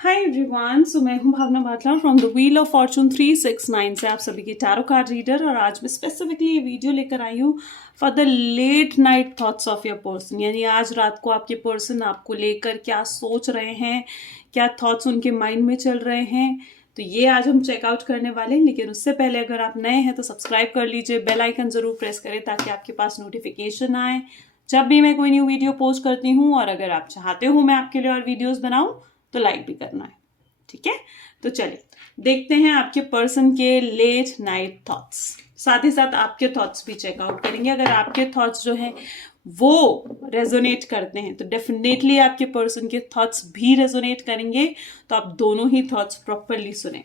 Hi everyone, so मैं हूं Bhavna Bhatla from the wheel of fortune 369 से आप सभी की टैरो कार्ड रीडर। और आज मैं स्पेसिफिकली ये वीडियो लेकर आई हूँ for the late night thoughts of your person. यानी आज रात को आपके पर्सन आपको लेकर क्या सोच रहे हैं, क्या थॉट्स उनके माइंड में चल रहे हैं, तो ये आज हम चेकआउट करने वाले हैं। लेकिन उससे पहले अगर आप नए हैं तो सब्सक्राइब कर लीजिए, बेल आइकन जरूर प्रेस करें ताकि आपके पास नोटिफिकेशन आए जब भी मैं कोई न्यू वीडियो पोस्ट करती हूँ। और अगर आप चाहते हो मैं आपके लिए और वीडियोस बनाऊं तो लाइक भी करना है, ठीक है। तो चलिए देखते हैं आपके पर्सन के लेट नाइट थॉट्स, साथ ही साथ आपके थॉट्स भी चेकआउट करेंगे। अगर आपके थॉट्स जो हैं वो रेजोनेट करते हैं तो डेफिनेटली आपके पर्सन के थॉट्स भी रेजोनेट करेंगे। तो आप दोनों ही थॉट्स प्रॉपरली सुने।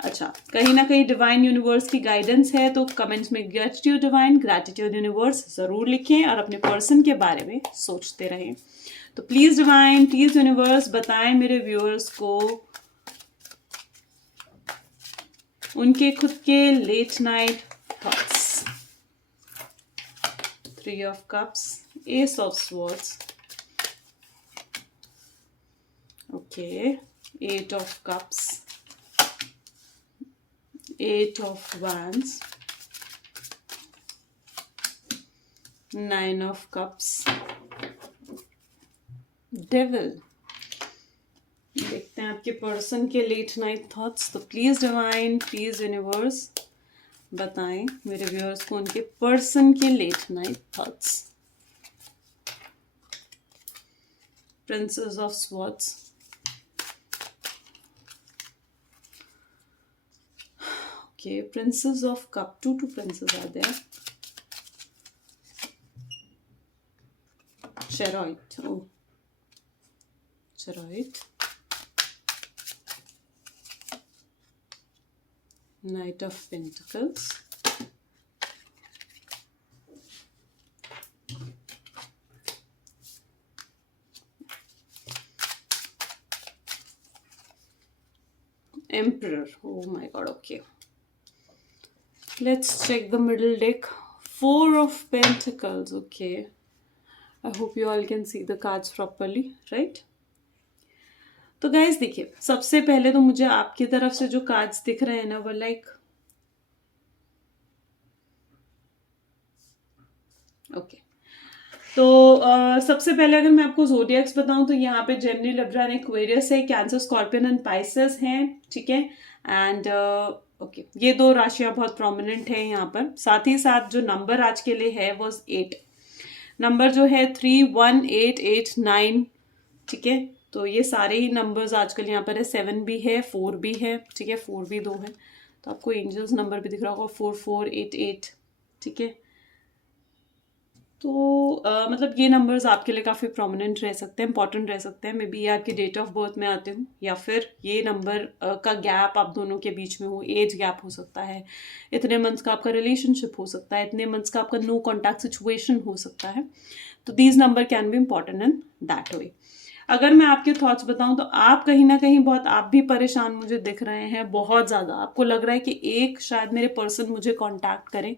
अच्छा, कहीं ना कहीं डिवाइन यूनिवर्स की गाइडेंस है तो कमेंट्स में ग्रेटिट्यूड डिवाइन, ग्रेटिट्यूड यूनिवर्स जरूर लिखें और अपने पर्सन के बारे में सोचते रहें। तो प्लीज डिवाइन, प्लीज यूनिवर्स बताएं मेरे व्यूअर्स को उनके खुद के late night thoughts. 3 of cups, ace of swords, okay, 8 of cups, 8 of wands, 9 of cups, devil. देखते हैं आपके पर्सन के लेट नाइट थॉट्स। तो प्लीज डिवाइन, प्लीज यूनिवर्स बताएं मेरे व्यूअर्स को उनके पर्सन के late night thoughts. Princess of swords, okay, Princess of Cup, two princes are there. Chariot, oh, Chariot. Knight of Pentacles. Emperor, oh my god, okay. Let's check the middle deck. 4 of Pentacles, okay. I hope you all can see the cards properly, right? तो guys देखिए, सबसे पहले तो मुझे आपकी तरफ से जो कार्ड्स दिख रहे हैं ना वो लाइक ओके। तो सबसे पहले अगर मैं आपको ज़ोडिएक्स बताऊं तो यहाँ पे जेमिनी, लिब्रा, एक्वेरियस है, कैंसर, स्कॉर्पियन एंड पाइसेस हैं, ठीक है। एंड ओके, ये 2 राशियां बहुत प्रोमिनेंट है यहाँ पर। साथ ही साथ जो नंबर आज के लिए है वो 8 नंबर जो है, 3, 1, 8, 8, 9, ठीक है। तो ये सारे ही नंबर्स आजकल यहाँ पर है। 7 भी है, 4 भी है, ठीक है, 4 भी 2 है। तो आपको एंजल्स नंबर भी दिख रहा होगा, 4, 4, 8, 8, ठीक है। तो मतलब ये नंबर्स आपके लिए काफ़ी प्रोमिनेंट रह सकते हैं, इंपॉर्टेंट रह सकते हैं। मे बी ये आपके डेट ऑफ बर्थ में आते हो या फिर ये नंबर का गैप आप दोनों के बीच में हो, एज गैप हो सकता है, इतने मंथ्स का आपका रिलेशनशिप हो सकता है, इतने मंथ्स का आपका नो कॉन्टैक्ट सिचुएशन हो सकता है। तो these number can be important in that way. अगर मैं आपके थॉट्स बताऊं तो आप कहीं ना कहीं बहुत, आप भी परेशान मुझे दिख रहे हैं बहुत ज़्यादा। आपको लग रहा है कि एक शायद मेरे पर्सन मुझे कांटेक्ट करें,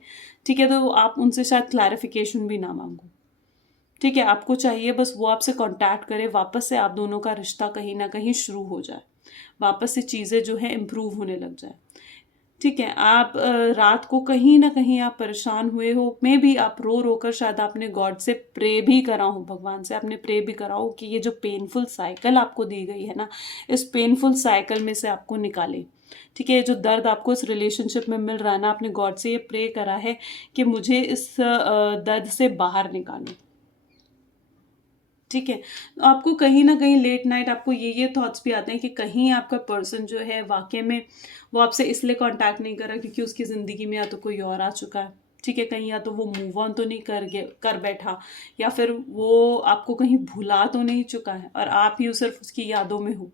ठीक है, तो आप उनसे शायद क्लैरिफिकेशन भी ना मांगो, ठीक है। आपको चाहिए बस वो आपसे कांटेक्ट करे, वापस से आप दोनों का रिश्ता कहीं ना कहीं शुरू हो जाए, वापस से चीज़ें जो है इम्प्रूव होने लग जाए, ठीक है। आप रात को कहीं ना कहीं आप परेशान हुए हो, मे भी आप रो रो कर शायद आपने गॉड से प्रे भी करा हो, भगवान से आपने प्रे भी करा हो कि ये जो पेनफुल साइकिल आपको दी गई है ना, इस पेनफुल साइकिल में से आपको निकाले, ठीक है। जो दर्द आपको इस रिलेशनशिप में मिल रहा है ना, आपने गॉड से ये प्रे करा है कि मुझे इस दर्द से बाहर निकालो, ठीक है। तो आपको कहीं ना कहीं लेट नाइट आपको ये थॉट्स भी आते हैं कि कहीं आपका पर्सन जो है वाकई में वो आपसे इसलिए कांटेक्ट नहीं कर रहा क्योंकि उसकी ज़िंदगी में या तो कोई और आ चुका है, ठीक है, कहीं या तो वो मूव ऑन तो नहीं कर बैठा, या फिर वो आपको कहीं भुला तो नहीं चुका है और आप ही सिर्फ उसकी यादों में हो।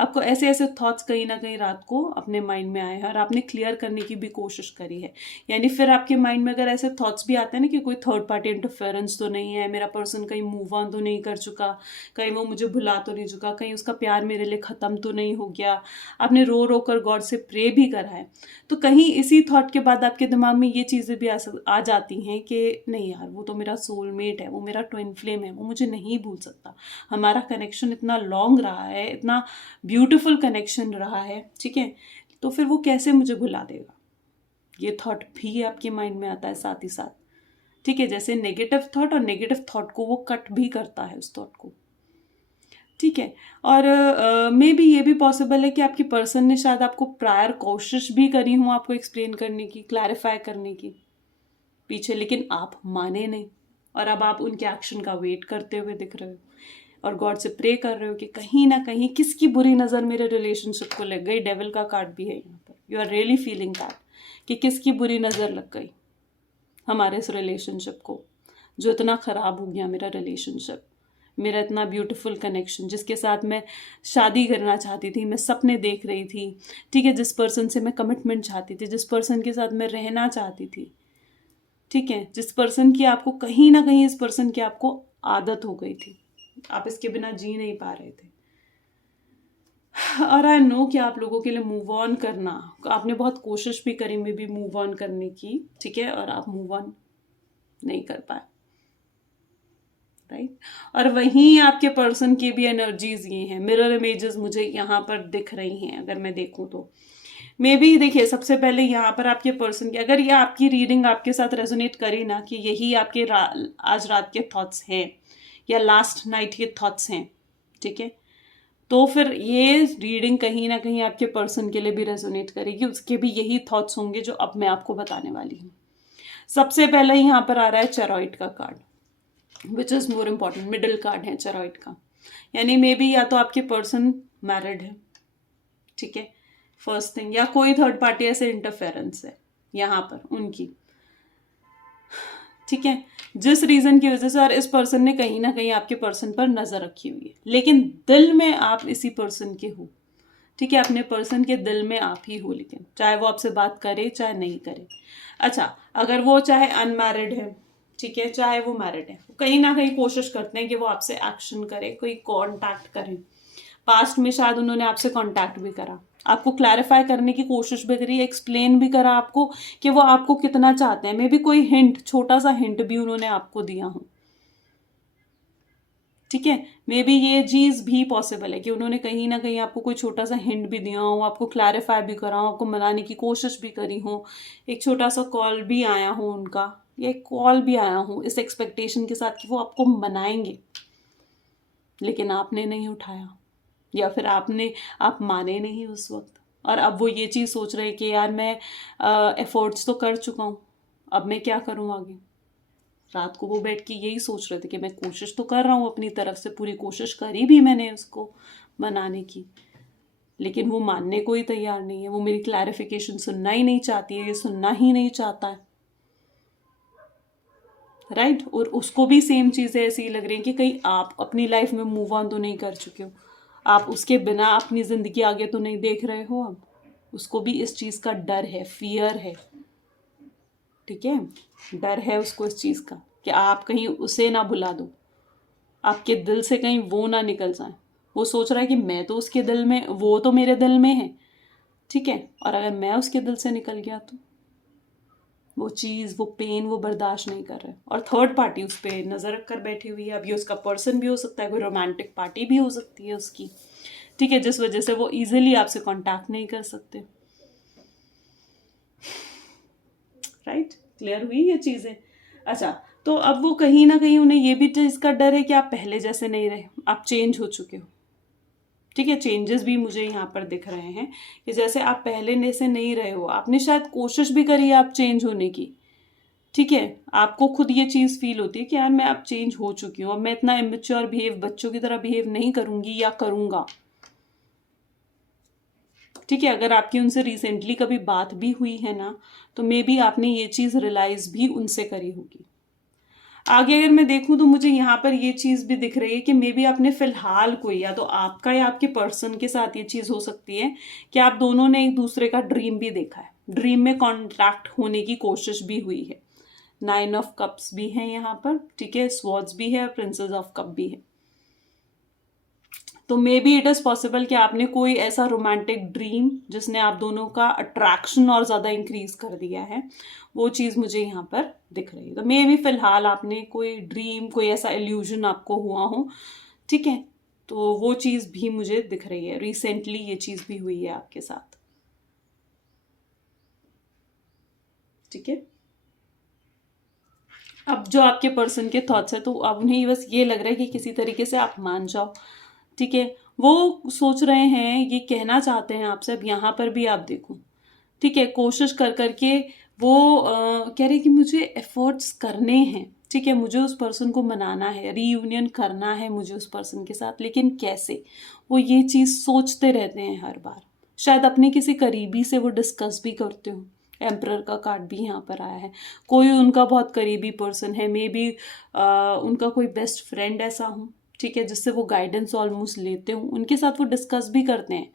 आपको ऐसे ऐसे थॉट्स कहीं ना कहीं रात को अपने माइंड में आए हैं और आपने क्लियर करने की भी कोशिश करी है। यानी फिर आपके माइंड में अगर ऐसे थॉट्स भी आते हैं ना कि कोई थर्ड पार्टी इंटरफेरेंस तो नहीं है, मेरा पर्सन कहीं मूव ऑन तो नहीं कर चुका, कहीं वो मुझे भुला तो नहीं चुका, कहीं उसका प्यार मेरे लिए ख़त्म तो नहीं हो गया, आपने रो रो कर गॉड से प्रे भी करा है, तो कहीं इसी थॉट के बाद आपके दिमाग में ये चीज़ें भी आ जाती हैं कि नहीं यार, वो तो मेरा सोलमेट है, वो मेरा ट्विन फ्लेम है, वो मुझे नहीं भूल सकता, हमारा कनेक्शन इतना लॉन्ग रहा है, इतना ब्यूटीफुल कनेक्शन रहा है, ठीक है, तो फिर वो कैसे मुझे भुला देगा। ये थॉट भी आपके माइंड में आता है साथ ही साथ, ठीक है। जैसे नेगेटिव थॉट और नेगेटिव थॉट को वो कट भी करता है उस थॉट को, ठीक है। और मे बी ये भी पॉसिबल है कि आपकी पर्सन ने शायद आपको प्रायर कोशिश भी करी हो आपको एक्सप्लेन करने की, क्लैरिफाई करने की पीछे, लेकिन आप माने नहीं, और अब आप उनके एक्शन का वेट करते हुए दिख रहे हो और गॉड से प्रे कर रहे हो कि कहीं ना कहीं किसकी बुरी नज़र मेरे रिलेशनशिप को लग गई। डेविल का कार्ड भी है यहाँ पर, you are really feeling that कि किसकी बुरी नज़र लग गई हमारे इस रिलेशनशिप को, जो इतना ख़राब हो गया मेरा रिलेशनशिप, मेरा इतना ब्यूटीफुल कनेक्शन, जिसके साथ मैं शादी करना चाहती थी, मैं सपने देख रही थी, ठीक है, जिस पर्सन से मैं कमिटमेंट चाहती थी, जिस पर्सन के साथ मैं रहना चाहती थी, ठीक है, जिस पर्सन की आपको कहीं ना कहीं, इस पर्सन की आपको आदत हो गई थी, आप इसके बिना जी नहीं पा रहे थे। और आई नो कि आप लोगों के लिए मूव ऑन करना, आपने बहुत कोशिश भी करी मे बी मूव ऑन करने की, ठीक है, और आप मूव ऑन नहीं कर पाए, राइट। और वहीं आपके पर्सन की भी एनर्जीज ये हैं, मिरर इमेजेस मुझे यहाँ पर दिख रही हैं अगर मैं देखूँ तो। मे बी देखिए, सबसे पहले यहाँ पर आपके पर्सन की, अगर ये आपकी रीडिंग आपके साथ रेजोनेट करी ना कि यही आपके आज रात के थॉट्स हैं या लास्ट नाइट के थॉट्स हैं, ठीक है, तो फिर ये रीडिंग कहीं ना कहीं आपके पर्सन के लिए भी रेजोनेट करेगी, उसके भी यही थॉट्स होंगे जो अब मैं आपको बताने वाली हूँ। सबसे पहले यहाँ पर आ रहा है चेरॉइड का card, which is more important, middle card है चेरॉइड का, यानी मे बी या तो आपके पर्सन मैरिड है, ठीक है, फर्स्ट थिंग, या कोई थर्ड पार्टी ऐसे इंटरफेरेंस है यहाँ पर उनकी, ठीक है, जिस रीजन की वजह से, और इस पर्सन ने कहीं ना कहीं आपके पर्सन पर नजर रखी हुई है, लेकिन दिल में आप इसी पर्सन के हो, ठीक है, अपने पर्सन के दिल में आप ही हो, लेकिन चाहे वो आपसे बात करे चाहे नहीं करे। अच्छा, अगर वो चाहे अनमैरिड है, ठीक है, चाहे वो मैरिड है, कहीं ना कहीं कोशिश करते हैं कि वो आपसे एक्शन करे, कोई कांटेक्ट करें, पास्ट में शायद उन्होंने आपसे कांटेक्ट भी करा, आपको क्लैरिफाई करने की कोशिश भी करी, एक्सप्लेन भी करा आपको कि वो आपको कितना चाहते हैं, मे बी कोई हिंट, छोटा सा हिंट भी उन्होंने आपको दिया हो, ठीक है, मे बी ये चीज़ भी पॉसिबल है कि उन्होंने कहीं ना कहीं आपको कोई छोटा सा हिंट भी दिया हो, आपको क्लैरिफाई भी करा हो, आपको मनाने की कोशिश भी करी हो, एक छोटा सा कॉल भी आया हो उनका, या एक कॉल भी आया हो इस एक्सपेक्टेशन के साथ कि वो आपको मनाएंगे, लेकिन आपने नहीं उठाया, या फिर आप माने नहीं उस वक्त, और अब वो ये चीज़ सोच रहे कि यार मैं एफर्ट्स तो कर चुका हूँ, अब मैं क्या करूँ आगे। रात को वो बैठ के यही सोच रहे थे कि मैं कोशिश तो कर रहा हूँ, अपनी तरफ से पूरी कोशिश करी भी मैंने उसको मनाने की, लेकिन वो मानने को ही तैयार नहीं है, वो मेरी क्लैरिफिकेशन सुनना ही नहीं चाहती है, ये सुनना ही नहीं चाहता है, राइट। और उसको भी सेम चीज़ें ऐसी लग रही हैं कि कहीं आप अपनी लाइफ में मूव ऑन तो नहीं कर चुके हो, आप उसके बिना अपनी ज़िंदगी आगे तो नहीं देख रहे हो। अब उसको भी इस चीज़ का डर है, फियर है, ठीक है, डर है उसको इस चीज़ का कि आप कहीं उसे ना भुला दो, आपके दिल से कहीं वो ना निकल जाए। वो सोच रहा है कि मैं तो उसके दिल में, वो तो मेरे दिल में है, ठीक है, और अगर मैं उसके दिल से निकल गया तो वो चीज़, वो पेन वो बर्दाश्त नहीं कर रहे, और थर्ड पार्टी उस पर नज़र रख कर बैठी हुई है। अब ये उसका पर्सन भी हो सकता है, कोई रोमांटिक पार्टी भी हो सकती है उसकी, ठीक है, जिस वजह से वो इजीली आपसे कांटेक्ट नहीं कर सकते, राइट। क्लियर हुई ये चीज़ें। अच्छा, तो अब वो कहीं ना कहीं उन्हें ये भी चीज़ का डर है कि आप पहले जैसे नहीं रहे, आप चेंज हो चुके हो, ठीक है, चेंजेस भी मुझे यहाँ पर दिख रहे हैं कि जैसे आप पहले से नहीं रहे हो, आपने शायद कोशिश भी करी है आप चेंज होने की, ठीक है, आपको खुद ये चीज़ फील होती है कि यार मैं अब चेंज हो चुकी हूँ, अब मैं इतना इमेच्योर बिहेव, बच्चों की तरह बिहेव नहीं करूंगी या करूंगा, ठीक है। अगर आपकी उनसे रिसेंटली कभी बात भी हुई है ना, तो मे बी आपने ये चीज़ रियलाइज भी उनसे करी होगी। आगे अगर मैं देखूं तो मुझे यहाँ पर ये चीज भी दिख रही है कि मे बी आपने फिलहाल कोई, या तो आपका या आपके पर्सन के साथ ये चीज हो सकती है कि आप दोनों ने एक दूसरे का ड्रीम भी देखा है, ड्रीम में कॉन्टैक्ट होने की कोशिश भी हुई है। 9 ऑफ कप्स भी है यहाँ पर, ठीक है, स्वॉर्ड्स भी है और प्रिंसेस ऑफ कप भी है। तो may be it is possible कि आपने कोई ऐसा रोमांटिक ड्रीम जिसने आप दोनों का अट्रैक्शन और ज्यादा इंक्रीज कर दिया है, वो चीज मुझे यहाँ पर दिख रही है। तो मे बी फिलहाल आपने कोई ड्रीम, कोई ऐसा इल्यूजन आपको हुआ हो, ठीक है, तो वो चीज भी मुझे दिख रही है। रिसेंटली ये चीज भी हुई है आपके साथ, ठीक है। अब जो आपके पर्सन के थॉट्स है, तो अब उन्हें बस ये लग रहा है कि किसी तरीके से आप मान जाओ, ठीक है। वो सोच रहे हैं, ये कहना चाहते हैं आपसे। अब यहाँ पर भी आप देखो, ठीक है, कोशिश कर करके वो कह रहे हैं कि मुझे एफर्ट्स करने हैं, ठीक है, मुझे उस पर्सन को मनाना है, रीयूनियन करना है मुझे उस पर्सन के साथ, लेकिन कैसे, वो ये चीज़ सोचते रहते हैं हर बार। शायद अपने किसी करीबी से वो डिस्कस भी करते हो। एम्परर का कार्ड भी यहाँ पर आया है। कोई उनका बहुत करीबी पर्सन है, मे बी उनका कोई बेस्ट फ्रेंड ऐसा हो, ठीक है, जिससे वो गाइडेंस ऑलमोस्ट लेते हो, उनके साथ वो डिस्कस भी करते हैं,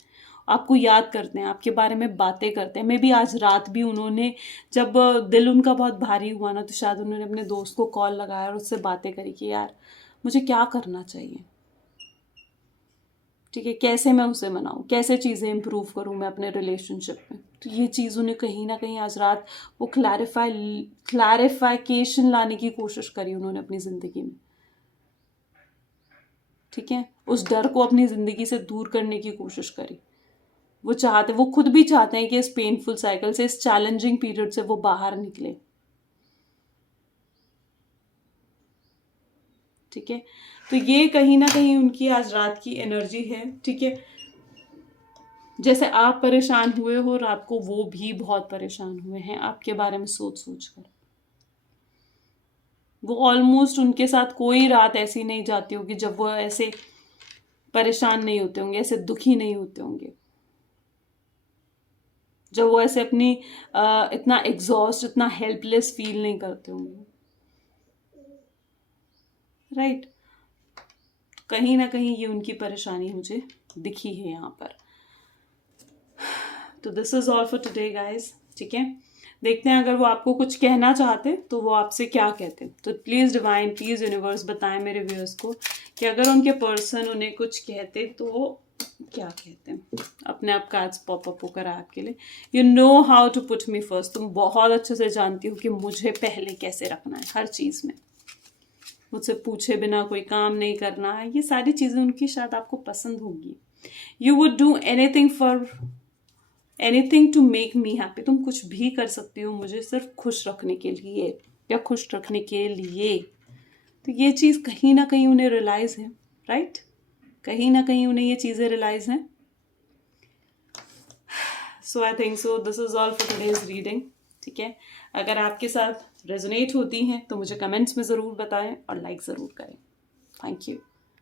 आपको याद करते हैं, आपके बारे में बातें करते हैं। मे बी आज रात भी उन्होंने, जब दिल उनका बहुत भारी हुआ ना, तो शायद उन्होंने अपने दोस्त को कॉल लगाया और उससे बातें करी कि यार मुझे क्या करना चाहिए, ठीक है, कैसे मैं उसे मनाऊं, कैसे चीज़ें इंप्रूव करूं मैं अपने रिलेशनशिप में। तो ये चीज़ उन्हें कहीं ना कहीं आज रात वो क्लैरिफिकेशन लाने की कोशिश करी उन्होंने अपनी ज़िंदगी में, ठीक है, उस डर को अपनी ज़िंदगी से दूर करने की कोशिश करी। वो खुद भी चाहते हैं कि इस पेनफुल साइकिल से, इस चैलेंजिंग पीरियड से वो बाहर निकले, ठीक है। तो ये कहीं ना कहीं उनकी आज रात की एनर्जी है, ठीक है। जैसे आप परेशान हुए हो रात को, वो भी बहुत परेशान हुए हैं आपके बारे में सोच सोच कर। वो ऑलमोस्ट, उनके साथ कोई रात ऐसी नहीं जाती होगी जब वो ऐसे परेशान नहीं होते होंगे, ऐसे दुखी नहीं होते होंगे, जब वो ऐसे अपनी इतना एग्जॉस्ट, इतना हेल्पलेस फील नहीं करते होंगे, राइट। कहीं ना कहीं ये उनकी परेशानी मुझे दिखी है यहाँ पर। तो this is all for today guys, ठीक है। देखते हैं अगर वो आपको कुछ कहना चाहते तो वो आपसे क्या कहते। तो प्लीज़ डिवाइन, प्लीज़ यूनिवर्स बताएं मेरे व्यूअर्स को कि अगर उनके पर्सन उन्हें कुछ कहते तो वो क्या कहते हैं। अपने आप कार्ड्स पॉपअप होकर आए आपके लिए। You know how to put me first, तुम बहुत अच्छे से जानती हो कि मुझे पहले कैसे रखना है हर चीज़ में। मुझसे पूछे बिना कोई काम नहीं करना है, ये सारी चीज़ें उनकी शायद आपको पसंद होगी। You would do anything to make me happy, तुम कुछ भी कर सकती हो मुझे सिर्फ खुश रखने के लिए, या खुश रखने के लिए। तो ये चीज़ कहीं ना कहीं उन्हें रियलाइज़ है, राइट। कहीं ना कहीं उन्हें ये चीज़ें रियलाइज़ हैं। So I think so this is all for today's reading, ठीक है। अगर आपके साथ रेजोनेट होती हैं तो मुझे कमेंट्स में ज़रूर बताएं और लाइक ज़रूर करें। Thank you.